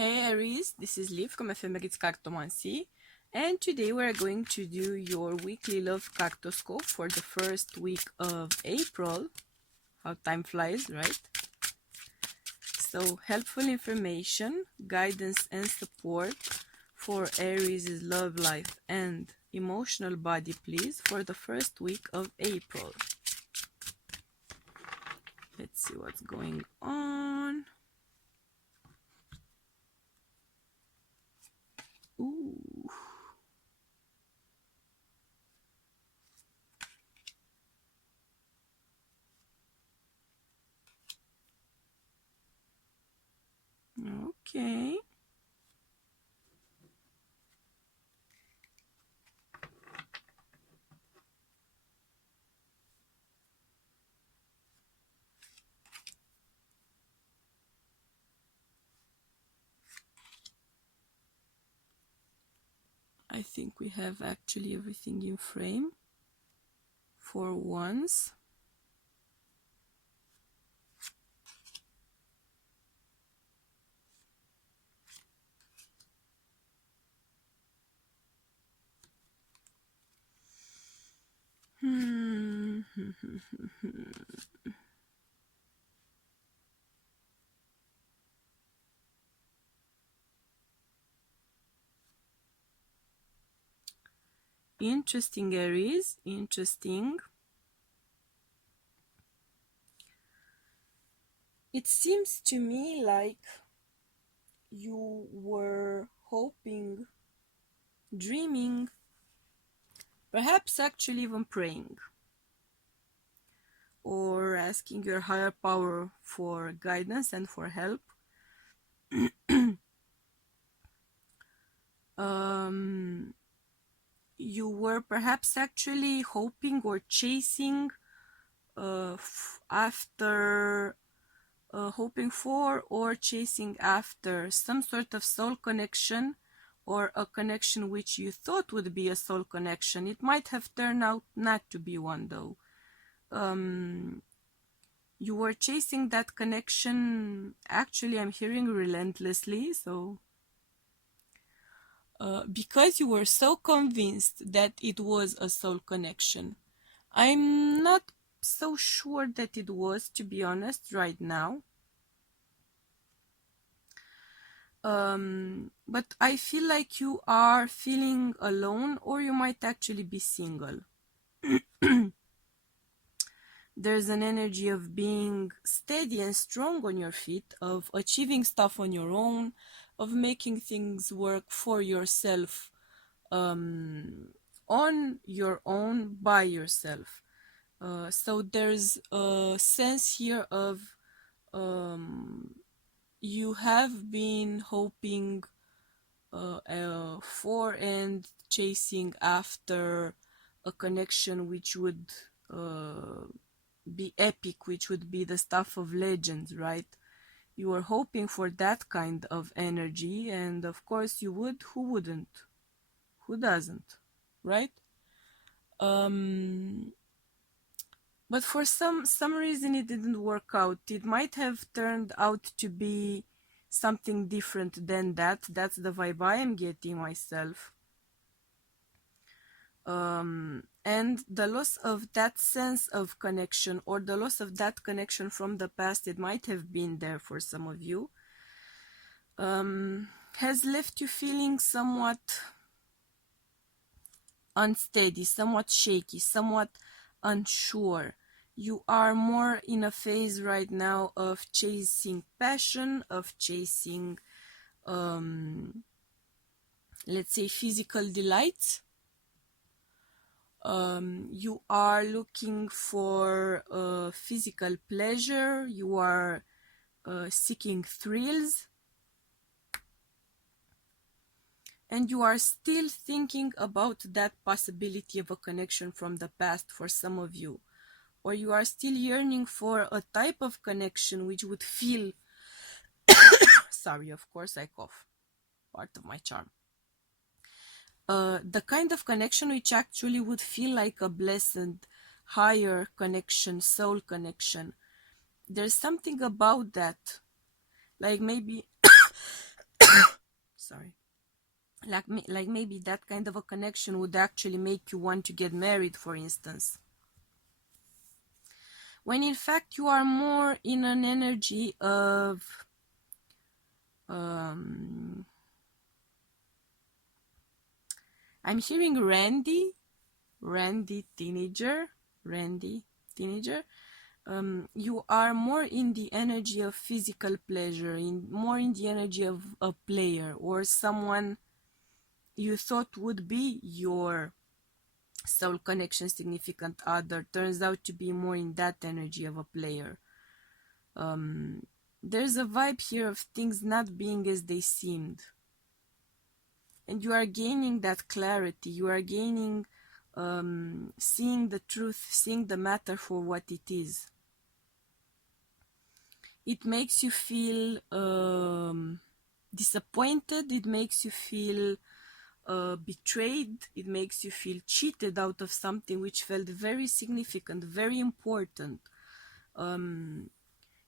Hey Aries, this is Liv from Ephemeris Cartomancy, and today we're going to do your weekly love cartoscope for the first week of April. How time flies, right? So, helpful information, guidance and support for Aries' love life and emotional body, please, for the first week of April. Let's see what's going on. Ooh. Okay. I think we have actually everything in frame for once. Interesting, Aries. Interesting. It seems to me like you were hoping, dreaming, perhaps actually even praying, or asking your higher power for guidance and for help. You were perhaps actually hoping or chasing after hoping for or chasing after some sort of soul connection, or a connection which you thought would be a soul connection. It might have turned out not to be one, though. You were chasing that connection, actually, I'm hearing relentlessly, so because you were so convinced that it was a soul connection. I'm not so sure that it was, to be honest, right now. But I feel like you are feeling alone, or you might actually be single. There's an energy of being steady and strong on your feet, of achieving stuff on your own, of making things work for yourself, on your own, by yourself. So there's a sense here of you have been hoping for and chasing after a connection which would be epic, which would be the stuff of legends, right? You were hoping for that kind of energy, and of course you would. Who wouldn't? Who doesn't, right? But for some reason it didn't work out. It might have turned out to be something different than that. That's the vibe I am getting myself. And the loss of that sense of connection, or the loss of that connection from the past, it might have been there for some of you, has left you feeling somewhat unsteady, somewhat shaky, somewhat unsure. You are more in a phase right now of chasing passion, of chasing, let's say, physical delights. You are looking for physical pleasure. You are seeking thrills. And you are still thinking about that possibility of a connection from the past for some of you. Or you are still yearning for a type of connection which would feel sorry, of course I cough, part of my charm. The kind of connection which actually would feel like a blessed higher connection, soul connection. There's something about that, like maybe sorry, like maybe that kind of a connection would actually make you want to get married, for instance, when in fact you are more in an energy of I'm hearing Randy teenager. You are more in the energy of physical pleasure, more in the energy of a player or someone you thought would be your soul connection significant other, turns out to be more in that energy of a player. There's a vibe here of things not being as they seemed. And you are gaining that clarity. You are gaining seeing the truth, seeing the matter for what it is. It makes you feel disappointed. It makes you feel betrayed. It makes you feel cheated out of something which felt very significant, very important.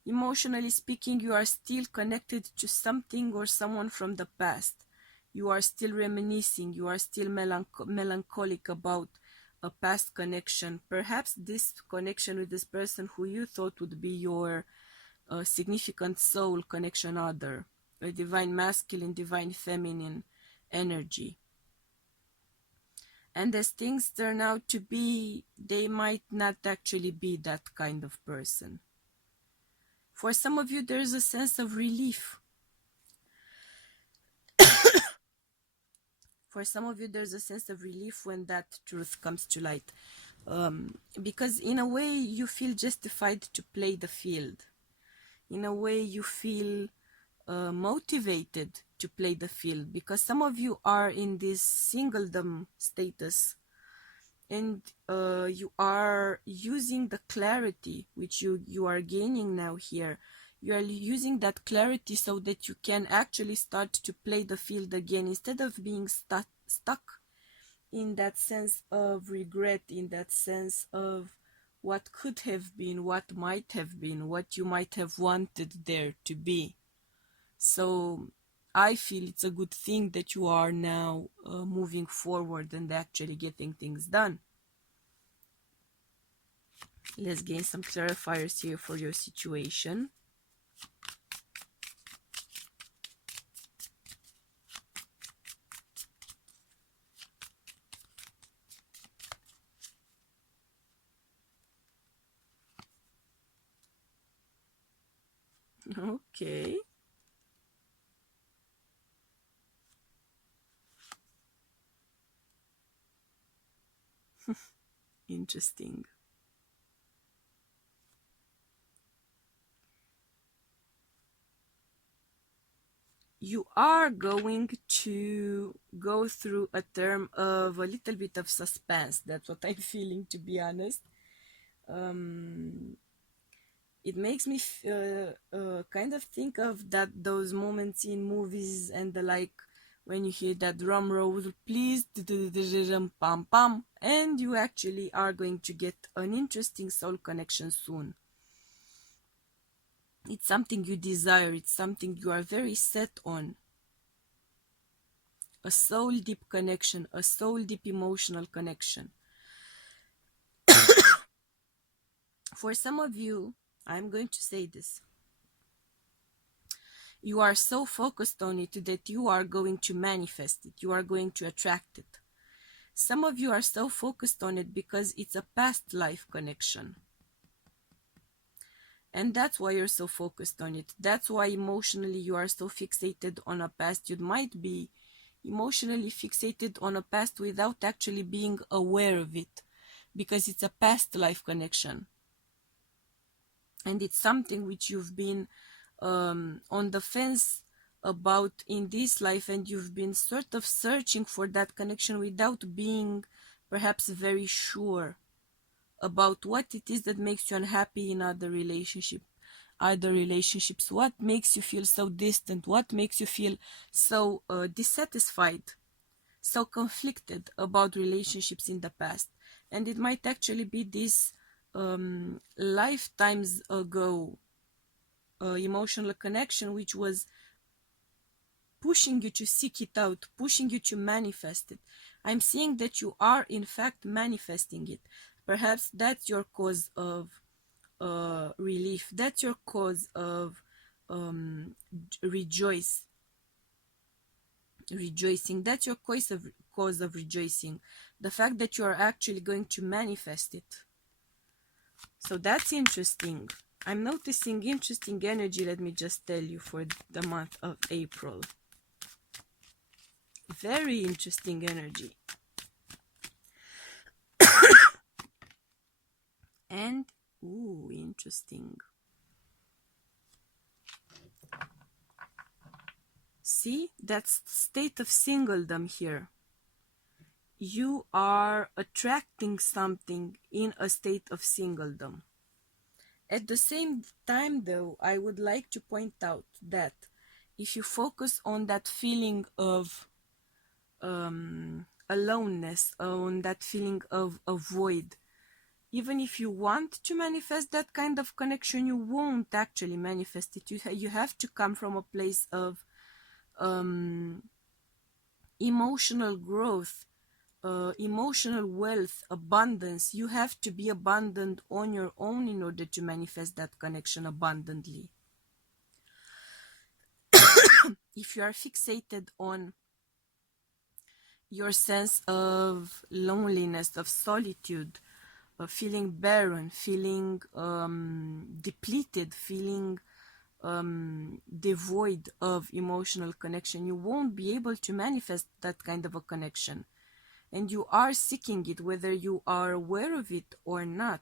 Emotionally speaking, you are still connected to something or someone from the past. You are still reminiscing. You are still melancholic about a past connection. Perhaps this connection with this person who you thought would be your significant soul connection other, a divine masculine, divine feminine energy. And as things turn out to be, they might not actually be that kind of person. For some of you, there's a sense of relief. For some of you, there's a sense of relief when that truth comes to light. Because in a way, you feel justified to play the field. In a way, you feel motivated to play the field. Because some of you are in this singledom status. And you are using the clarity which you are gaining now here. You are using that clarity so that you can actually start to play the field again instead of being stuck in that sense of regret, in that sense of what could have been, what might have been, what you might have wanted there to be. So I feel it's a good thing that you are now moving forward and actually getting things done. Let's gain some clarifiers here for your situation. Okay. Interesting. You are going to go through a term of a little bit of suspense. That's what I'm feeling, to be honest. It makes me kind of think of those moments in movies and the like, when you hear that drum roll, please, pam pam, and you actually are going to get an interesting soul connection soon. It's something you desire. It's something you are very set on. A soul deep connection, a soul deep emotional connection. For some of you, I'm going to say this. You are so focused on it that you are going to manifest it. You are going to attract it. Some of you are so focused on it because it's a past life connection. And that's why you're so focused on it. That's why emotionally you are so fixated on a past. You might be emotionally fixated on a past without actually being aware of it, because it's a past life connection. And it's something which you've been on the fence about in this life, and you've been sort of searching for that connection without being perhaps very sure about what it is that makes you unhappy in other relationships. What makes you feel so distant? What makes you feel so dissatisfied, so conflicted about relationships in the past? And it might actually be this lifetimes ago emotional connection which was pushing you to seek it out, pushing you to manifest it. I'm seeing that you are in fact manifesting it. Perhaps that's your cause of relief. That's your cause of rejoicing. That's your cause of rejoicing. The fact that you are actually going to manifest it. So that's interesting. I'm noticing interesting energy, let me just tell you, for the month of April. Very interesting energy. And, ooh, interesting. See, that's state of singledom here. You are attracting something in a state of singledom. At the same time, though, I would like to point out that if you focus on that feeling of aloneness, on that feeling of a void, even if you want to manifest that kind of connection, you won't actually manifest it. You have to come from a place of emotional growth, emotional wealth, abundance. You have to be abundant on your own in order to manifest that connection abundantly. If you are fixated on your sense of loneliness, of solitude, of feeling barren, feeling depleted, feeling devoid of emotional connection, you won't be able to manifest that kind of a connection. And you are seeking it, whether you are aware of it or not.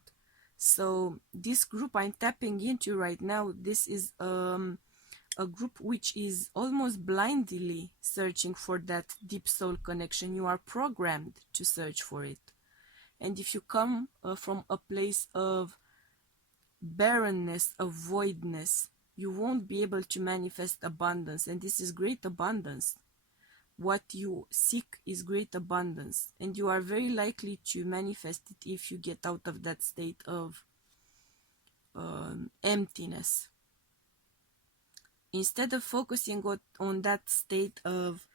So this group I'm tapping into right now, this is a group which is almost blindly searching for that deep soul connection. You are programmed to search for it. And if you come from a place of barrenness, of voidness, you won't be able to manifest abundance. And this is great abundance. What you seek is great abundance, and you are very likely to manifest it if you get out of that state of emptiness. Instead of focusing on that state of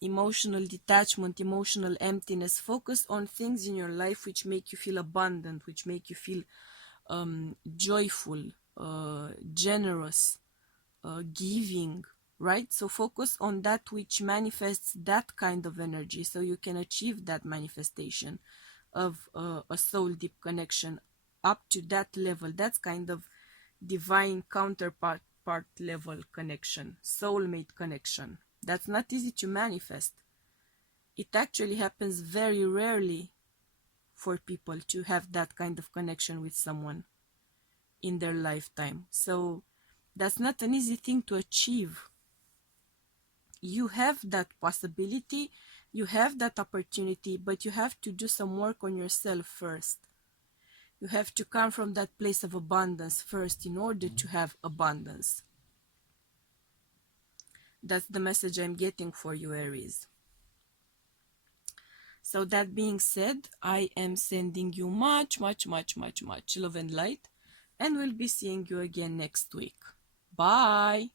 emotional detachment, emotional emptiness, focus on things in your life which make you feel abundant, which make you feel joyful, generous, giving, right? So focus on that which manifests that kind of energy, so you can achieve that manifestation of a soul deep connection up to that level. That's kind of divine counterpart level connection, soulmate connection. That's not easy to manifest. It actually happens very rarely for people to have that kind of connection with someone in their lifetime. So that's not an easy thing to achieve. You have that possibility, you have that opportunity, but you have to do some work on yourself first. You have to come from that place of abundance first in order to have abundance. That's the message I'm getting for you, Aries. So that being said, I am sending you much love and light, and we'll be seeing you again next week. Bye!